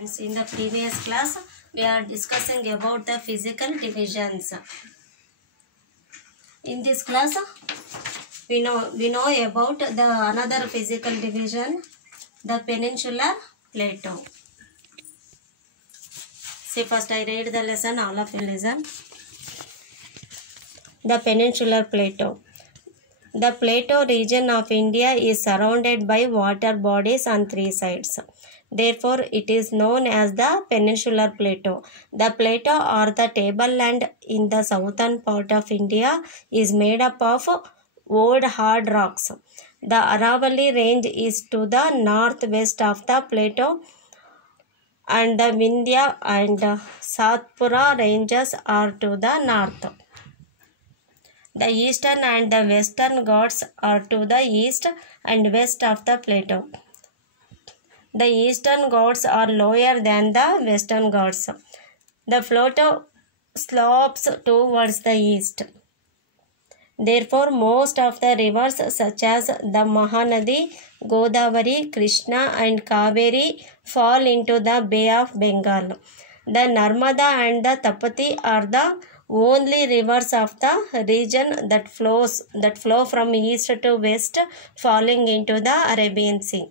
Students, in the previous class we are discussing about the physical divisions. In this class we know about the another physical division, the peninsular plateau. See, first I read the lesson, all of you listen. The peninsular plateau. The plateau region of India is surrounded by water bodies on three sides. Therefore, it is known as the peninsular plateau. The plateau or the tableland in the southern part of India is made up of old hard rocks. The Aravalli range is to the northwest of the plateau, and the Vindhya and Satpura ranges are to the north. The eastern and the western Ghats are to the east and west of the plateau. The eastern Ghats are lower than the western Ghats. The plateau slopes towards the east. Therefore, most of the rivers such as the Mahanadi, Godavari, Krishna and Kaveri fall into the Bay of Bengal. The Narmada and the Tapati are the only rivers of the region that flow from east to west, falling into the Arabian Sea.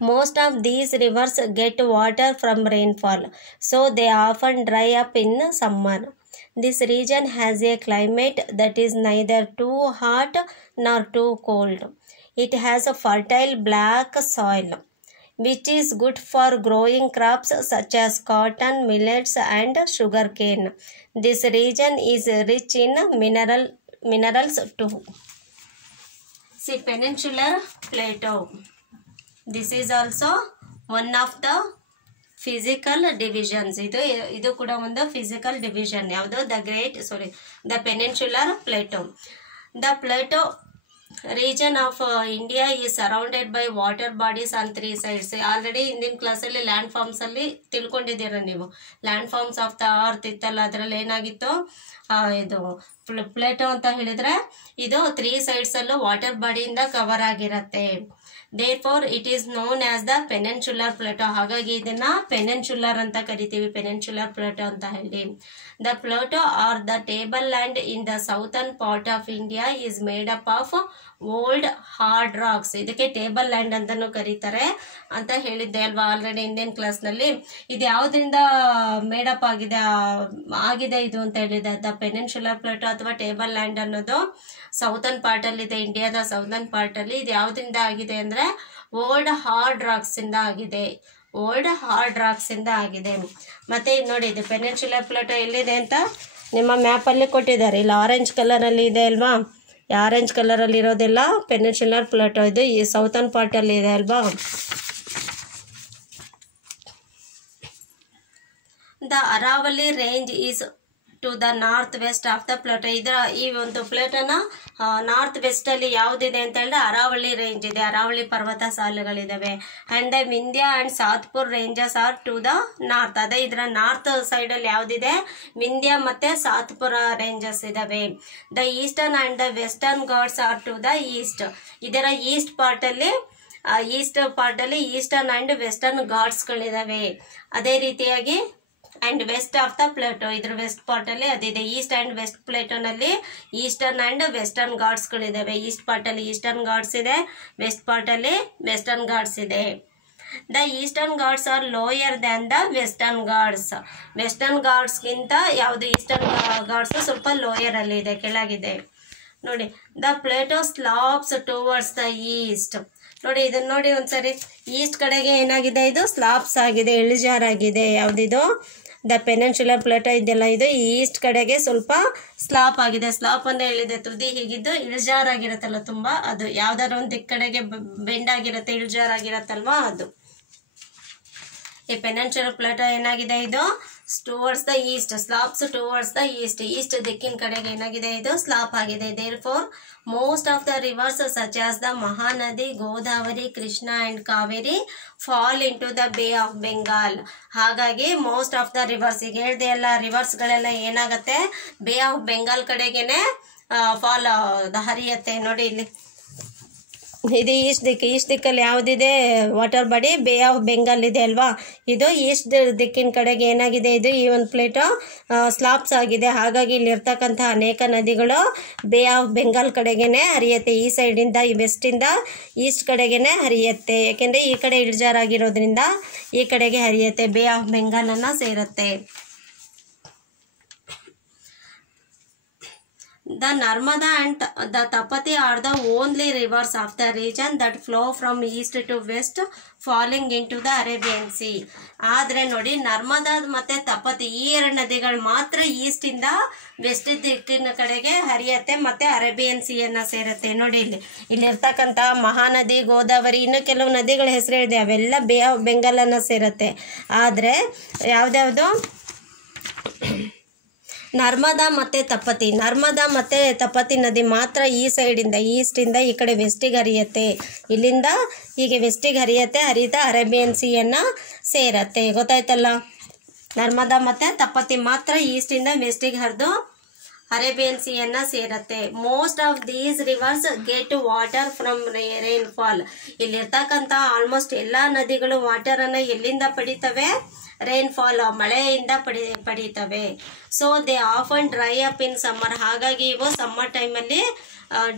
Most of these rivers get water from rainfall, so they often dry up in summer. This region has a climate that is neither too hot nor too cold. It has a fertile black soil, which is good for growing crops such as cotton, millets and sugarcane. This region is rich in minerals too. See, peninsular plateau. This is also one of the physical divisions. ಇದು ಕೂಡ ಒಂದು physical division. ಯಾವುದು? The peninsular plateau. The plateau region of India is surrounded by water bodies on three sides. Already ಹಿಂದಿನ ಕ್ಲಾಸಲ್ಲಿ land forms ಅಲ್ಲಿ ತಿಳ್ಕೊಂಡಿದ್ದೀರ ನೀವು. Land forms of the earth ಇತ್ತಲ್ಲ, ಅದರಲ್ಲಿ ಏನಾಗಿತ್ತು, ಇದು ಪ್ಲೇಟೋ ಅಂತ ಹೇಳಿದ್ರೆ ಇದು ತ್ರೀ ಸೈಡ್ಸ್ ಅಲ್ಲೂ ವಾಟರ್ ಬಾಡಿಯಿಂದ ಕವರ್ ಆಗಿರತ್ತೆ. Therefore, it is known as the peninsular plateau. ಹಾಗಾಗಿ ಇದನ್ನ ಪೆನಿನ್ಸುಲರ್ ಅಂತ ಕರಿತೀವಿ, ಪೆನಿನ್ಸುಲರ್ ಪ್ಲೇಟೋ ಅಂತ ಹೇಳಿ. The plateau or the tableland in the southern part of India is made up of old hard rocks. ಇದಕ್ಕೆ table land ಅಂತಾನು ಕರೀತಾರೆ ಅಂತ ಹೇಳಿದ್ದೆ ಅಲ್ವಾ ಆಲ್ರೆಡಿ ಇಂಡಿಯನ್ ಕ್ಲಾಸ್ ನಲ್ಲಿ. ಇದು ಯಾವ್ದ್ರಿಂದ ಮೇಡಪ್ ಆಗಿದೆ ಇದು ಅಂತ ಹೇಳಿದೆ. ದ ಪೆನಿನ್ಸುಲರ್ ಪ್ಲೇಟೋ ಅಥವಾ ಟೇಬಲ್ ಲ್ಯಾಂಡ್ ಅನ್ನೋದು ಸೌತರ್ನ್ ಪಾರ್ಟ್ ಅಲ್ಲಿ ಇದೆ, ಇಂಡಿಯಾದ ಸೌತರ್ನ್ ಪಾರ್ಟ್ ಅಲ್ಲಿ. ಇದು ಯಾವ್ದ್ರಿಂದ ಆಗಿದೆ ಅಂದ್ರೆ ಓಲ್ಡ್ ಹಾರ್ಡ್ ರಾಕ್ಸ್ ಇಂದ ಆಗಿದೆ. ಮತ್ತೆ ಇದು ನೋಡಿ, ಇದು ಪೆನಿನ್ಸುಲರ್ ಪ್ಲೇಟೋ ಎಲ್ಲಿದೆ ಅಂತ ನಿಮ್ಮ ಮ್ಯಾಪ್ ಅಲ್ಲಿ ಕೊಟ್ಟಿದ್ದಾರೆ. ಇಲ್ಲಿ ಆರೆಂಜ್ ಕಲರ್ ಅಲ್ಲಿ ಇದೆ ಅಲ್ವಾ, ಆರೆಂಜ್ ಕಲರ್ ಅಲ್ಲಿ ಇರೋದೆಲ್ಲ ಪೆನಿನ್ಸುಲರ್ ಪ್ಲೇಟೋ. ಇದು ಈ ಸೌತರ್ನ್ ಪಾರ್ಟ್ ಅಲ್ಲಿ ಇದೆ ಅಲ್ವಾ. The Aravali range is to the north west of the plateau. ಈ ಒಂದು ಪ್ಲೇಟೋನ ನಾರ್ತ್ ವೆಸ್ಟ್ ಅಲ್ಲಿ ಯಾವ್ದಿದೆ ಅಂತ ಹೇಳಿದ್ರೆ ಅರಾವಳಿ ರೇಂಜ್ ಇದೆ, ಅರಾವಳಿ ಪರ್ವತ ಸಾಲುಗಳಿದಾವೆ. And the Vindhya and Satpur ranges are to the north. ಅದೇ ಇದರ ನಾರ್ತ್ ಸೈಡ್ ಅಲ್ಲಿ ಯಾವ್ದಿದೆ, ವಿಂಧ್ಯ ಮತ್ತೆ ಸಾತ್ಪುರ ರೇಂಜಸ್ ಇದಾವೆ. The eastern and the western ghats are to the east. ಇದರ ಈಸ್ಟ್ ಪಾರ್ಟ್ ಅಲ್ಲಿ ಈಸ್ಟರ್ನ್ ಅಂಡ್ ವೆಸ್ಟರ್ನ್ ಘಾಟ್ಸ್ ಗಳಿದಾವೆ. ಅದೇ ರೀತಿಯಾಗಿ and west of the plateau, ಇದ್ರ ವೆಸ್ಟ್ ಪಾರ್ಟ್ ಅಲ್ಲಿ ಅದಿದೆ. ಈಸ್ಟ್ ಅಂಡ್ ವೆಸ್ಟ್ ಪ್ಲೇಟೋನಲ್ಲಿ ಈಸ್ಟರ್ನ್ ಅಂಡ್ ವೆಸ್ಟರ್ನ್ ಘಾಟ್ಸ್ ಗಳಿದಾವೆ. ಈಸ್ಟ್ ಪಾರ್ಟ್ ಅಲ್ಲಿ ಈಸ್ಟರ್ನ್ ಘಾಟ್ಸ್ ಇದೆ, ವೆಸ್ಟ್ ಪಾರ್ಟ್ ಅಲ್ಲಿ ವೆಸ್ಟರ್ನ್ ಘಾಟ್ಸ್ ಇದೆ. The Eastern Ghats are lower than the western Ghats. Western Ghats ಗಿಂತ ಯಾವುದು ಈಸ್ಟರ್ನ್ ಘಾಟ್ಸ್ ಸ್ವಲ್ಪ ಲೋಯರ್ ಅಲ್ಲಿ ಇದೆ, ಕೆಳಗಿದೆ ನೋಡಿ. The plateau slopes towards the east. ನೋಡಿ ಇದನ್ನ ನೋಡಿ ಒಂದ್ಸರಿ, ಈಸ್ಟ್ ಕಡೆಗೆ ಏನಾಗಿದೆ, ಇದು ಸ್ಲಾಪ್ಸ್ ಆಗಿದೆ, ಇಳಿಜಾರಾಗಿದೆ. ಯಾವ್ದಿದು? ದ ಪೆನಿನ್ಸುಲರ್ ಪ್ಲೇಟೋ ಇದೆಲ್ಲ ಇದು ಈಸ್ಟ್ ಕಡೆಗೆ ಸ್ವಲ್ಪ ಸ್ಲಾಪ್ ಆಗಿದೆ. ಸ್ಲಾಪ್ ಅಂದ್ರೆ ಹೇಳಿದೆ, ತುದಿ ಹೀಗಿದ್ದು ಇಳಿಜಾರಾಗಿರತ್ತಲ್ಲ ತುಂಬಾ, ಅದು ಯಾವ್ದಾದ್ರು ಒಂದು ಕಡೆಗೆ ಬೆಂಡ್ ಆಗಿರತ್ತೆ, ಇಳಿಜಾರಾಗಿರತ್ತಲ್ವಾ ಅದು. ಈ ಪೆನಿನ್ಸುಲರ್ ಪ್ಲೇಟೋ ಏನಾಗಿದೆ, ಇದು towards the east, slopes towards the east ದಿಕ್ಕಿನ ಕಡೆಗೆ ಏನಾಗಿದೆ, ಇದು ಸ್ಲಾಪ್ ಆಗಿದೆ. Therefore most of the rivers such as the Mahanadi, Godavari, Krishna and Kaveri fall into the Bay of Bengal. ಹಾಗಾಗಿ ಮೋಸ್ಟ್ ಆಫ್ ದ ರಿವರ್ಸ್, ಈಗ ಹೇಳ್ದೆ ಎಲ್ಲ ರಿವರ್ಸ್ ಗಳೆಲ್ಲ ಏನಾಗತ್ತೆ, ಬೇ ಆಫ್ ಬೆಂಗಾಲ್ ಕಡೆಗೇನೆ ಫಾಲ್ ಹರಿಯತ್ತೆ. ನೋಡಿ ಇಲ್ಲಿ ಇದು ಈಸ್ಟ್ ದಿಕ್ಕಲ್ಲಿ ಯಾವುದಿದೆ ವಾಟರ್ ಬಾಡಿ ಬೇ ಆಫ್ ಬೆಂಗಾಲ್ ಇದೆ ಅಲ್ವಾ, ಇದು ಈಸ್ಟ್ ದಿಕ್ಕಿನ ಕಡೆಗೆ ಏನಾಗಿದೆ, ಇದು ಈ ಒಂದು ಪ್ಲೇಟು ಸ್ಲಾಬ್ಸ್ ಆಗಿದೆ. ಹಾಗಾಗಿ ಇಲ್ಲಿರ್ತಕ್ಕಂಥ ಅನೇಕ ನದಿಗಳು ಬೇ ಆಫ್ ಬೆಂಗಾಲ್ ಕಡೆಗೇನೆ ಹರಿಯುತ್ತೆ. ಈ ಸೈಡಿಂದ, ಈ ವೆಸ್ಟಿಂದ ಈಸ್ಟ್ ಕಡೆಗೇನೆ ಹರಿಯುತ್ತೆ. ಯಾಕೆಂದರೆ ಈ ಕಡೆ ಇಳಿಜಾರಾಗಿರೋದ್ರಿಂದ ಈ ಕಡೆಗೆ ಹರಿಯುತ್ತೆ, ಬೇ ಆಫ್ ಬೆಂಗಾಲನ್ನು ಸೇರುತ್ತೆ. The Narmada and the Tapati are the only rivers of the region that flow from east to west, falling into the Arabian Sea. ಆದರೆ ನೋಡಿ, ನರ್ಮದಾ ಮತ್ತು ತಪತಿ ಈ ಎರಡು ನದಿಗಳು ಮಾತ್ರ ಈಸ್ಟಿಂದ ವೆಸ್ಟ್ ದಿಕ್ಕಿನ ಕಡೆಗೆ ಹರಿಯತ್ತೆ ಮತ್ತು ಅರೇಬಿಯನ್ ಸಿಯನ್ನು ಸೇರುತ್ತೆ. ನೋಡಿ, ಇಲ್ಲಿರ್ತಕ್ಕಂಥ ಮಹಾನದಿ, ಗೋದಾವರಿ, ಇನ್ನು ಕೆಲವು ನದಿಗಳ ಹೆಸರು ಹೇಳಿದೆ, ಅವೆಲ್ಲ ಬೇ ಆಫ್ ಬೆಂಗಾಲನ್ನು ಸೇರುತ್ತೆ. ಆದರೆ ಯಾವ್ದ್ಯಾವುದು ನರ್ಮದಾ ಮತ್ತು ತಪತಿ ನದಿ ಮಾತ್ರ ಈ ಸೈಡಿಂದ, ಈಸ್ಟಿಂದ ಈ ಕಡೆ ವೆಸ್ಟಿಗೆ ಹರಿಯುತ್ತೆ. ಇಲ್ಲಿಂದ ಹೀಗೆ ವೆಸ್ಟಿಗೆ ಹರಿತಾ ಅರೇಬಿಯನ್ ಸಿಯನ್ನು ಸೇರತ್ತೆ. ಗೊತ್ತಾಯ್ತಲ್ಲ, ನರ್ಮದಾ ಮತ್ತು ತಪತಿ ಮಾತ್ರ ಈಸ್ಟಿಂದ ವೆಸ್ಟಿಗೆ ಹರಿದು ಅರೇಬಿಯನ್ ಸಿಯನ್ನು ಸೇರತ್ತೆ. Most of these rivers get water from rainfall. ಇಲ್ಲಿರ್ತಕ್ಕಂಥ ಆಲ್ಮೋಸ್ಟ್ ಎಲ್ಲ ನದಿಗಳು ವಾಟರನ್ನು ಎಲ್ಲಿಂದ ಪಡಿತವೆ? ರೈನ್ಫಾಲ್, ಮಳೆಯಿಂದ ಪಡೀತವೆ. So they often dry up in summer. ಹಾಗಾಗಿ ಇವು ಸಮ್ಮರ್ ಟೈಮಲ್ಲಿ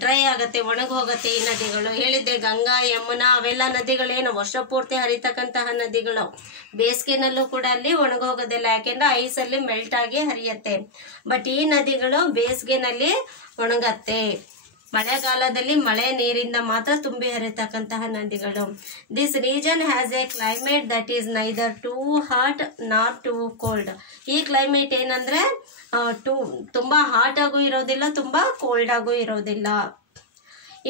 ಡ್ರೈ ಆಗುತ್ತೆ, ಒಣಗೋಗುತ್ತೆ ಈ ನದಿಗಳು. ಹೇಳಿದ್ದೆ, ಗಂಗಾ, ಯಮುನಾ ಅವೆಲ್ಲ ನದಿಗಳೇನು ವರ್ಷ ಪೂರ್ತಿ ಹರಿತಕ್ಕಂತಹ ನದಿಗಳು. ಬೇಸಿಗೆನಲ್ಲೂ ಕೂಡ ಅಲ್ಲಿ ಒಣಗೋಗೋದಿಲ್ಲ, ಯಾಕೆಂದ್ರೆ ಐಸಲ್ಲಿ ಮೆಲ್ಟ್ ಆಗಿ ಹರಿಯುತ್ತೆ. ಬಟ್ ಈ ನದಿಗಳು ಬೇಸಿಗೆನಲ್ಲಿ ಒಣಗತ್ತೆ. ಮಳೆಗಾಲದಲ್ಲಿ ಮಳೆ ನೀರಿಂದ ಮಾತ್ರ ತುಂಬಿ ಹರಿತಕ್ಕಂತಹ ನದಿಗಳು. This region has a climate that is neither too hot not too cold. ಈ ಕ್ಲೈಮೇಟ್ ಏನಂದ್ರೆ ತುಂಬಾ ಹಾಟ್ ಆಗೂ ಇರೋದಿಲ್ಲ, ತುಂಬಾ ಕೋಲ್ಡ್ ಆಗೂ ಇರೋದಿಲ್ಲ.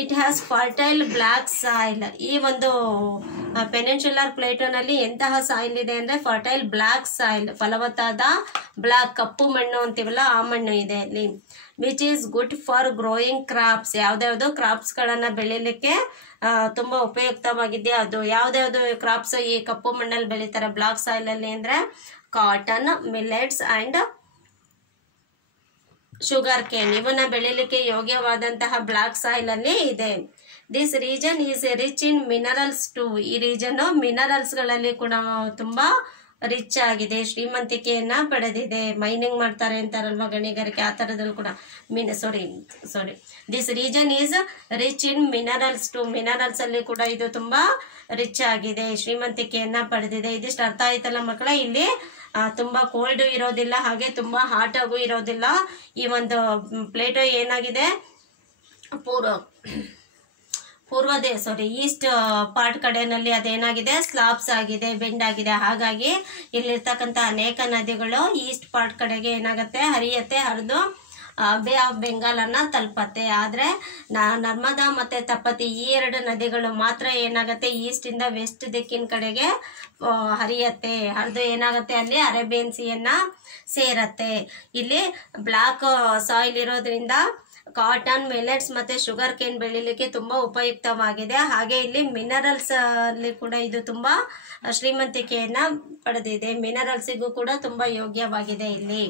It has fertile black soil. ಈ ಒಂದು ಪೆನಿನ್ಸುಲರ್ ಪ್ಲೇಟೋನಲ್ಲಿ ಎಂತಹ ಸಾಯಿಲ್ ಇದೆ ಅಂದ್ರೆ ಫರ್ಟೈಲ್ ಬ್ಲ್ಯಾಕ್ ಸಾಯಿಲ್, ಫಲವತ್ತಾದ ಬ್ಲ್ಯಾಕ್ ಕಪ್ಪು ಮಣ್ಣು ಅಂತೀವಲ್ಲ ಆ ಮಣ್ಣು ಇದೆ ಅಲ್ಲಿ. Which is good for growing crops. ಯಾವ್ದಾವ್ದು ಕ್ರಾಪ್ಸ್ಗಳನ್ನು ಬೆಳಿಲಿಕ್ಕೆ ತುಂಬಾ ಉಪಯುಕ್ತವಾಗಿದೆಯಾ ಅದು. ಯಾವ್ದಾವ್ದು ಕ್ರಾಪ್ಸ್ ಈ ಕಪ್ಪು ಮಣ್ಣಲ್ಲಿ ಬೆಳೀತಾರೆ ಬ್ಲ್ಯಾಕ್ ಸಾಯಿಲ್ ಅಲ್ಲಿ ಅಂದ್ರೆ cotton, millets and sugar cane. ಇವನ್ನ ಬೆಳಿಲಿಕ್ಕೆ ಯೋಗ್ಯವಾದಂತಹ ಬ್ಲ್ಯಾಕ್ ಸಾಯಿಲ್ ಅಲ್ಲಿ ಇದೆ. This region is rich in minerals too. ಈ ರೀಜನ್ ಮಿನರಲ್ಸ್ ಗಳಲ್ಲಿ ಕೂಡ ತುಂಬಾ ರಿಚ್ ಆಗಿದೆ, ಶ್ರೀಮಂತಿಕೆಯನ್ನ ಪಡೆದಿದೆ. ಮೈನಿಂಗ್ ಮಾಡ್ತಾರೆ ಅಂತಾರಲ್ವಾ, ಗಣಿಗಾರಿಕೆ, ಆ ತರದಲ್ಲಿ ಕೂಡ this region is rich in minerals too. Minerals ಅಲ್ಲಿ ಕೂಡ ಇದು ತುಂಬಾ ರಿಚ್ ಆಗಿದೆ, ಶ್ರೀಮಂತಿಕೆಯನ್ನ ಪಡೆದಿದೆ. ಇದಿಷ್ಟು ಅರ್ಥ ಆಯ್ತಲ್ಲ ಮಕ್ಕಳ. ಇಲ್ಲಿ ತುಂಬಾ ಕೋಲ್ಡ್ ಇರೋದಿಲ್ಲ, ಹಾಗೆ ತುಂಬಾ ಹಾಟ್ ಆಗೂ ಇರೋದಿಲ್ಲ. ಈ ಒಂದು ಪ್ಲೇಟೋ ಏನಾಗಿದೆ, ಈಸ್ಟ್ ಪಾರ್ಟ್ ಕಡೆನಲ್ಲಿ ಅದೇನಾಗಿದೆ, ಸ್ಲಾಬ್ಸ್ ಆಗಿದೆ, ಬೆಂಡ್ ಆಗಿದೆ. ಹಾಗಾಗಿ ಇಲ್ಲಿರ್ತಕ್ಕಂಥ ಅನೇಕ ನದಿಗಳು ಈಸ್ಟ್ ಪಾರ್ಟ್ ಕಡೆಗೆ ಏನಾಗುತ್ತೆ, ಹರಿದು ಬೇ ಆಫ್ ಬೆಂಗಾಲ್ ಅನ್ನ ತಲುಪತ್ತೆ. ಆದ್ರೆ ನರ್ಮದಾ ಮತ್ತೆ ತಪತಿ ಈ ಎರಡು ನದಿಗಳು ಮಾತ್ರ ಏನಾಗುತ್ತೆ, ಈಸ್ಟ್ ಇಂದ ವೆಸ್ಟ್ ದಿಕ್ಕಿನ ಕಡೆಗೆ ಹರಿಯತ್ತೆ. ಹರಿದು ಏನಾಗುತ್ತೆ, ಅಲ್ಲಿ ಅರೇಬಿಯನ್ ಸಿಯನ್ನ ಸೇರತ್ತೆ. ಇಲ್ಲಿ ಬ್ಲಾಕ್ ಸಾಯಿಲ್ ಇರೋದ್ರಿಂದ ಕಾಟನ್, ಮಿಲೆಟ್ಸ್ ಮತ್ತೆ ಶುಗರ್ ಕೇನ್ ಬೆಳಿಲಿಕ್ಕೆ ತುಂಬಾ ಉಪಯುಕ್ತವಾಗಿದೆ. ಹಾಗೆ ಇಲ್ಲಿ ಮಿನರಲ್ಸ್ ಅಲ್ಲಿ ಕೂಡ ಇದು ತುಂಬಾ ಶ್ರೀಮಂತಿಕೆಯನ್ನ ಪಡೆದಿದೆ. ಮಿನರಲ್ಸಿಗೂ ಕೂಡ ತುಂಬಾ ಯೋಗ್ಯವಾಗಿದೆ ಇಲ್ಲಿ.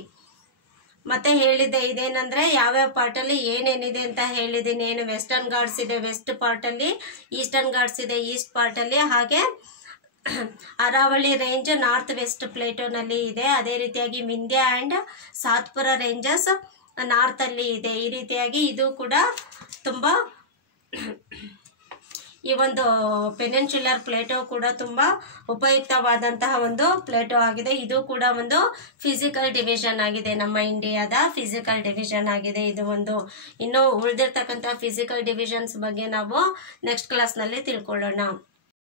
ಮತ್ತೆ ಹೇಳಿದೆ ಇದೇನಂದ್ರೆ ಯಾವ್ಯಾವ ಪಾರ್ಟ್ ಅಲ್ಲಿ ಏನೇನಿದೆ ಅಂತ ಹೇಳಿದೀನಿ. ಏನು ವೆಸ್ಟರ್ನ್ ಘಾಟ್ಸ್ ಇದೆ ವೆಸ್ಟ್ ಪಾರ್ಟ್ ಅಲ್ಲಿ, ಈಸ್ಟರ್ನ್ ಘಾಟ್ಸ್ ಇದೆ ಈಸ್ಟ್ ಪಾರ್ಟ್ ಅಲ್ಲಿ, ಹಾಗೆ ಅರಾವಳಿ ರೇಂಜ್ ನಾರ್ತ್ ವೆಸ್ಟ್ ಪ್ಲೇಟೋನಲ್ಲಿ ಇದೆ. ಅದೇ ರೀತಿಯಾಗಿ Vindhya and Satpura ranges north ಅಲ್ಲಿ ಇದೆ. ಈ ರೀತಿಯಾಗಿ ಇದು ಕೂಡ ತುಂಬಾ ಈ ಒಂದು ಪೆನಿನ್ಸುಲರ್ ಪ್ಲೇಟೋ ಕೂಡ ತುಂಬಾ ಉಪಯುಕ್ತವಾದಂತಹ ಒಂದು ಪ್ಲೇಟೋ ಆಗಿದೆ. ಇದು ಕೂಡ ಒಂದು ಫಿಸಿಕಲ್ ಡಿವಿಷನ್ ಆಗಿದೆ, ನಮ್ಮ ಇಂಡಿಯಾದ ಫಿಸಿಕಲ್ ಡಿವಿಷನ್ ಆಗಿದೆ. ಇದು ಒಂದು ಇನ್ನು ಉಳಿದಿರ್ತಕ್ಕಂಥ ಫಿಸಿಕಲ್ ಡಿವಿಷನ್ಸ್ ಬಗ್ಗೆ ನಾವು ನೆಕ್ಸ್ಟ್ ಕ್ಲಾಸ್ ನಲ್ಲಿ ತಿಳ್ಕೊಳ್ಳೋಣ.